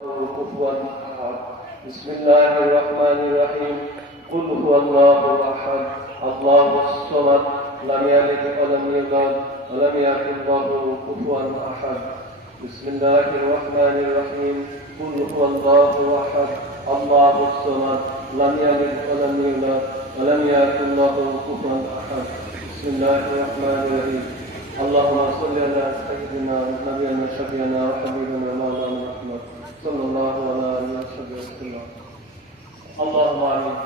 كفوا أحد. بسم الله الرحمن الرحيم. قل هو الله أحد الله الصمد لم يلد ولم يولد ولم يكن له كفوا أحد. بسم الله الرحمن الرحيم. قل هو الله أحد الله الصمد لم يلد ولم يولد ولم يكن له كفوا أحد. بسم الله الرحمن الرحيم. اللهم صل على سيدنا نبينا شفيعنا وحبيبنا مولانا محمد صلى الله عليه وسلم. اللهم آمين.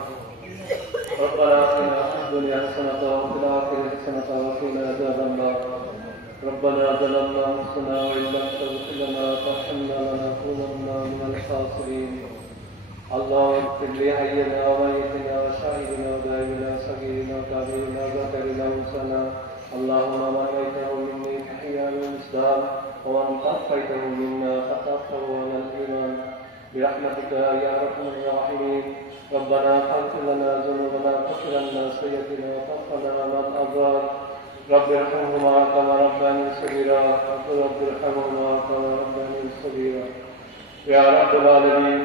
ربنا آتنا في الدنيا حسنة وفي الآخرة حسنة وقنا عذاب النار. ربنا ظلمنا أنفسنا وإن لم تغفر لنا وترحمنا لنكونن من الخاسرين. اللهم اغفر لحينا وميتنا وشاهدنا وغائبنا وصغيرنا وكبيرنا وذكرنا وأنثانا. اللهم من أحييته مني فأحيا على الإسلام ومن توفيته منا فتوفه على الإيمان برحمتك يا أرحم الراحمين. ربنا اغفر لنا ذنوبنا وكفر عنا سيئاتنا وتوفنا مع الأبرار. رب ارحمهما كما ربياني صغيرا وقل رب ارحمهما كما ربياني صغيرا. يا رب العالمين,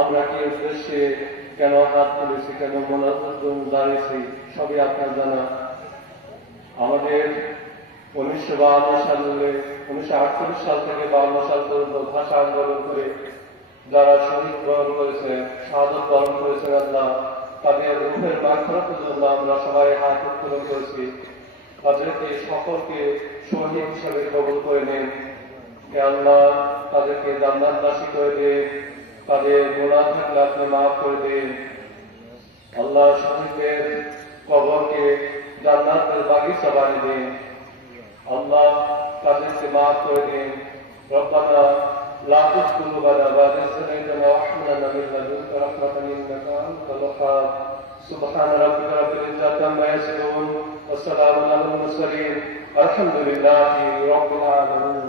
আমরা কি উদ্দেশ্যে কেন হাত তুলেছি, কেন মোনাজাত দাঁড়িয়েছি, সবই আপনার জানা। আমাদের 1952 সালে 1948 সাল থেকে 52 সাল পর্যন্ত ভাষা আন্দোলন করে যারা শহীদ গ্রহণ করেছে, শাহাদত বরণ করেছে, আল্লাহ তাদের রূহের মাগফিরাতের জন্য আমরা সবাই হাত উত্তোলন করেছি। তাদেরকে সকলকে শহীদ হিসেবে কবুল করে নেন। হে আল্লাহ, তাদেরকে জান্নাতবাসী করে দেন, তাদের গুনাহ থাকলে আপনি মাফ করে দেন। আল্লাহ শহীদদের কবরকে জান্নাতের বাগিচা বানিয়ে দেন। আল্লাহ তাদেরকে মাফ করে দেন। রব্বানা লা তুযিগ কুলুবানা বা'দা ইয হাদাইতানা ওয়া হাব লানা মিন লাদুনকা রাহমাতান ইন্নাকা আনতাল ওয়াহ্হাব। সুবহানা রাব্বিকা রাব্বিল ইজ্জাতি আম্মা ইয়াসিফুন ওয়া সালামুন আলাল মুরসালিন ওয়ালহামদুলিল্লাহি রাব্বিল আলামিন।